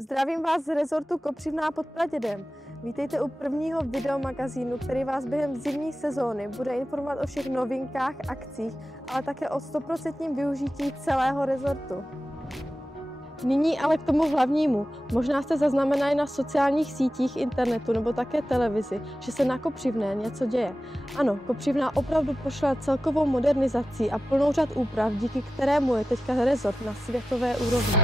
Zdravím vás z rezortu Kopřivná pod Pradědem. Vítejte u prvního videomagazínu, který vás během zimní sezóny bude informovat o všech novinkách, akcích, ale také o 100% využití celého rezortu. Nyní ale k tomu hlavnímu. Možná jste zaznamenali na sociálních sítích, internetu nebo také televizi, že se na Kopřivné něco děje. Ano, Kopřivná opravdu prošla celkovou modernizací a plnou řad úprav, díky kterému je teďka rezort na světové úrovni.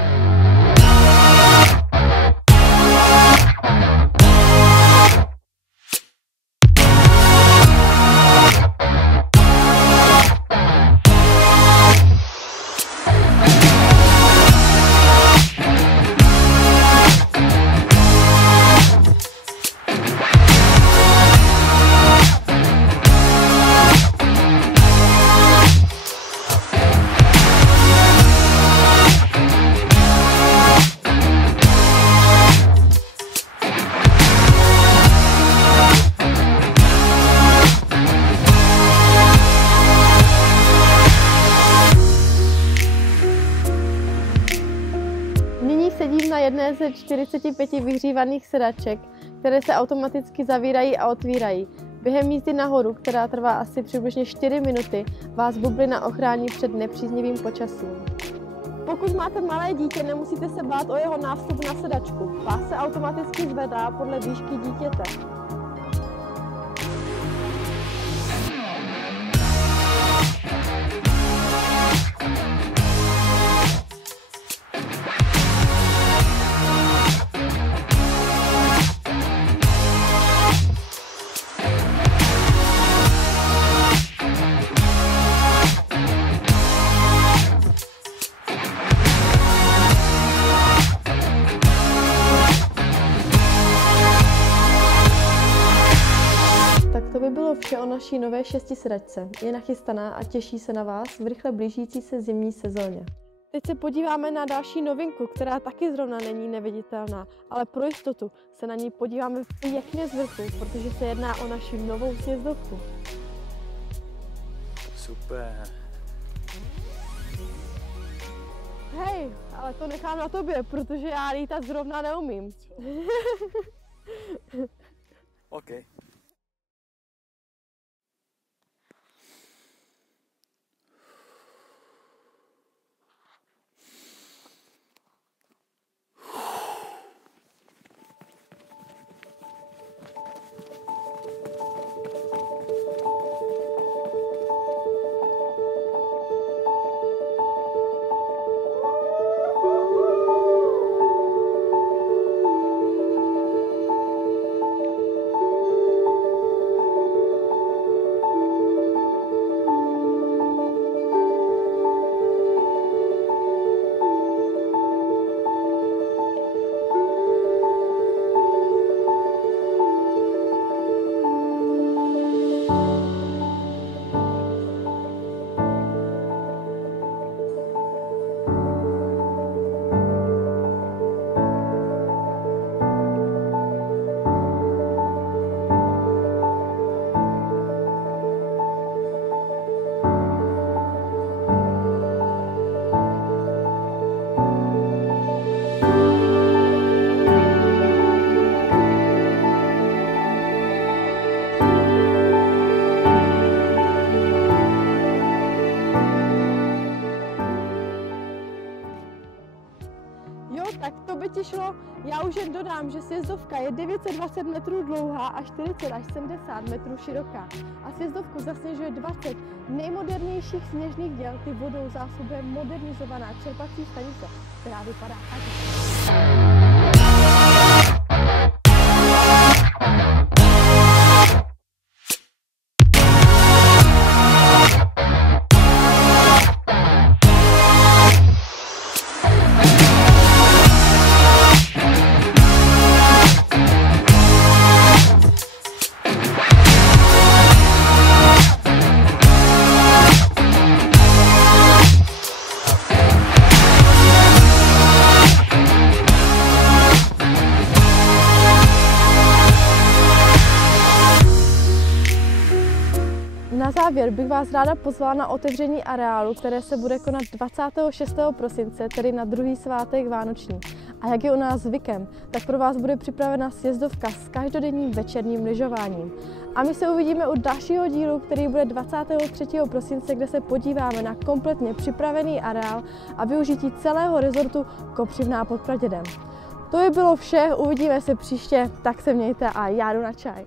Sedím na jedné ze 45 vyhřívaných sedaček, které se automaticky zavírají a otvírají. Během jízdy nahoru, která trvá asi přibližně 4 minuty, vás bublina ochrání před nepříznivým počasím. Pokud máte malé dítě, nemusíte se bát o jeho nástup na sedačku. Pás se automaticky zvedá podle výšky dítěte. To by bylo vše o naší nové 6 sedačce. Je nachystaná a těší se na vás v rychle blížící se zimní sezóně. Teď se podíváme na další novinku, která taky zrovna není neviditelná, ale pro jistotu se na ní podíváme pěkně z vrchu, protože se jedná o naši novou sjezdovku. Super. Hej, ale to nechám na tobě, protože já lítat zrovna neumím. OK. Tak to by ti šlo. Já už jen dodám, že sjezdovka je 920 metrů dlouhá a 40 až 70 metrů široká. A sjezdovku zasněžuje 20 nejmodernějších sněžných děl, ty vodou zásobuje modernizovaná čerpací stanice, která vypadá tak. Na závěr bych vás ráda pozvala na otevření areálu, které se bude konat 26. prosince, tedy na druhý svátek vánoční. A jak je u nás zvykem, tak pro vás bude připravena sjezdovka s každodenním večerním lyžováním. A my se uvidíme u dalšího dílu, který bude 23. prosince, kde se podíváme na kompletně připravený areál a využití celého rezortu Kopřivná pod Pradědem. To by bylo vše, uvidíme se příště, tak se mějte a já jdu na čaj.